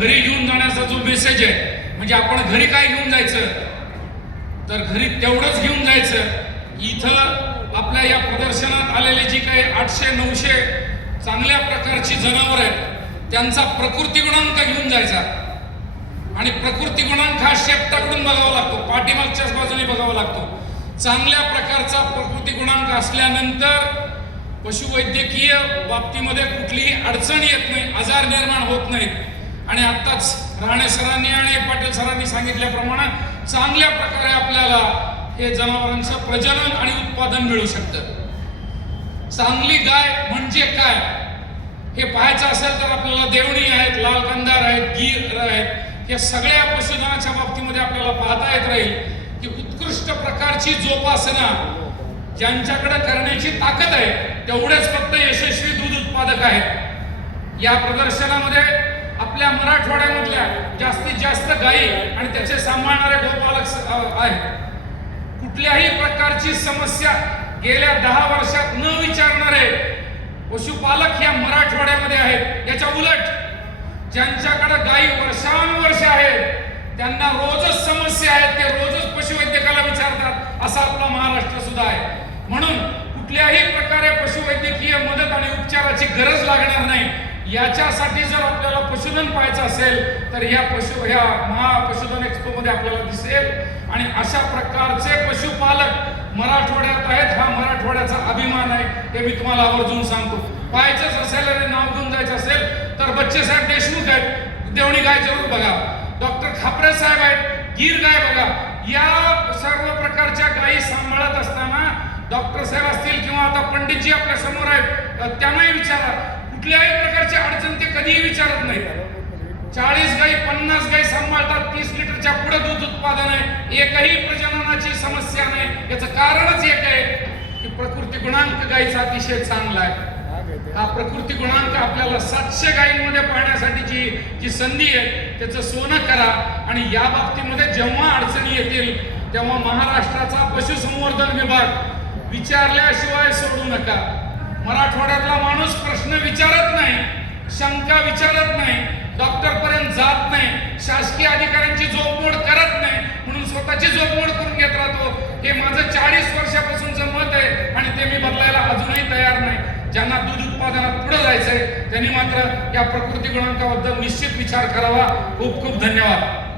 घरी घेऊन जाण्याचा जो मेसेज आहे, म्हणजे आपण घरी काय घेऊन जायचं, तर घरी तेवढंच घेऊन जायचं. इथं आपल्या या प्रदर्शनात आलेले जी काही 800-900 चांगल्या प्रकारची जनावर आहेत त्यांचा प्रकृती गुणांक घेऊन जायचा. आणि प्रकृती गुणांक हा शेपटाकडून बघावा लागतो, पाठीमागच्याच बाजूने बघावा लागतो. चांगल्या प्रकारचा प्रकृती गुणांक असल्यानंतर पशुवैद्यकीय बाबतीमध्ये कुठलीही अडचण येत नाही, आजार निर्माण होत नाहीत. आणि आत्ताच राणे सरांनी आणि पाटील सरांनी सांगितल्याप्रमाणे चांगल्या प्रकारे आपल्याला हे जनावरांचं प्रजनन आणि उत्पादन मिळू शकतं. चांगली गाय म्हणजे काय हे पाहायचं असेल तर आपल्याला देवणी आहेत, लाल कंदार आहेत, गीर आहेत, या सगळ्या पशुधनाच्या बाबतीमध्ये आपल्याला पाहता येत राहील की उत्कृष्ट प्रकारची जोपासना ज्यांच्याकडे करण्याची ताकद आहे तेवढेच फक्त यशस्वी दूध उत्पादक आहेत. या प्रदर्शनामध्ये आपल्या मराठवाड्यामधल्या जास्तीत जास्त गायी आणि त्याचे सांभाळणारे गोपालक आहेत. कुठल्याही प्रकारची समस्या गेल्या 10 वर्षात न विचारणारे पशुपालक या मराठवाड्यामध्ये आहेत. याच्या उलट ज्यांच्याकडे गायी वर्षानुवर्ष आहेत त्यांना रोजच समस्या आहेत, ते रोजच पशुवैद्यकाला विचारतात, असा आपला महाराष्ट्र सुद्धा आहे. म्हणून कुठल्याही प्रकारे पशुवैद्यकीय मदत आणि उपचाराची गरज लागणार नाही. याच्यासाठी जर आपल्याला पशुधन पाहायचं असेल तर ह्या महापशुधन एक्सपो मध्ये आपल्याला दिसेल. आणि अशा प्रकारचे पशुपालक मराठवाड्यात आहेत, हा मराठवाड्याचा अभिमान आहे, हे मी तुम्हाला आवर्जून सांगतो. पाहायचंच असेल आणि नाव घेऊन जायचं असेल तर बच्चेसाहेब देशमुख आहेत, देवणी गाय जरूर बघा. डॉक्टर खापरे साहेब आहेत, गीर गाय बघा. या सर्व प्रकारच्या गायी सांभाळत असताना डॉक्टर साहेब असतील किंवा आता पंडितजी आपल्या समोर आहेत त्यांनाही विचारा, कुठल्याही प्रकारची अडचण ते कधीही विचारत नाही. 40 गाई 50 गाई सांभाळतात, 30 लिटरच्या पुढे दूध उत्पादन आहे, एकही प्रजननाची समस्या नाही. याचं कारणच एक आहे की प्रकृती गुणांक गायीचा अतिशय चांगला आहे. हा प्रकृती गुणांक आपल्याला 700 गायींमध्ये पाहण्यासाठी जी संधी आहे त्याचं सोनं करा. आणि या बाबतीमध्ये जेव्हा अडचणी येतील तेव्हा महाराष्ट्राचा पशुसंवर्धन विभाग विचारल्याशिवाय सोडू नका. मराठवाड्यातला माणूस प्रश्न विचारत नाही, शंका विचारत नाही, डॉक्टर पर्यंत जात नाही, शासकीय अधिकाऱ्यांची झोपमोड करत नाही, म्हणून स्वतःची झोपमोड करून घेत राहतो. हे माझं 40 वर्षापासूनचं मत आहे आणि ते मी बदलायला अजूनही तयार नाही. ज्यांना दूध उत्पादनात पुढे जायचंय त्यांनी मात्र या प्रकृती गुणांकाबद्दल निश्चित विचार करावा. खूप खूप धन्यवाद.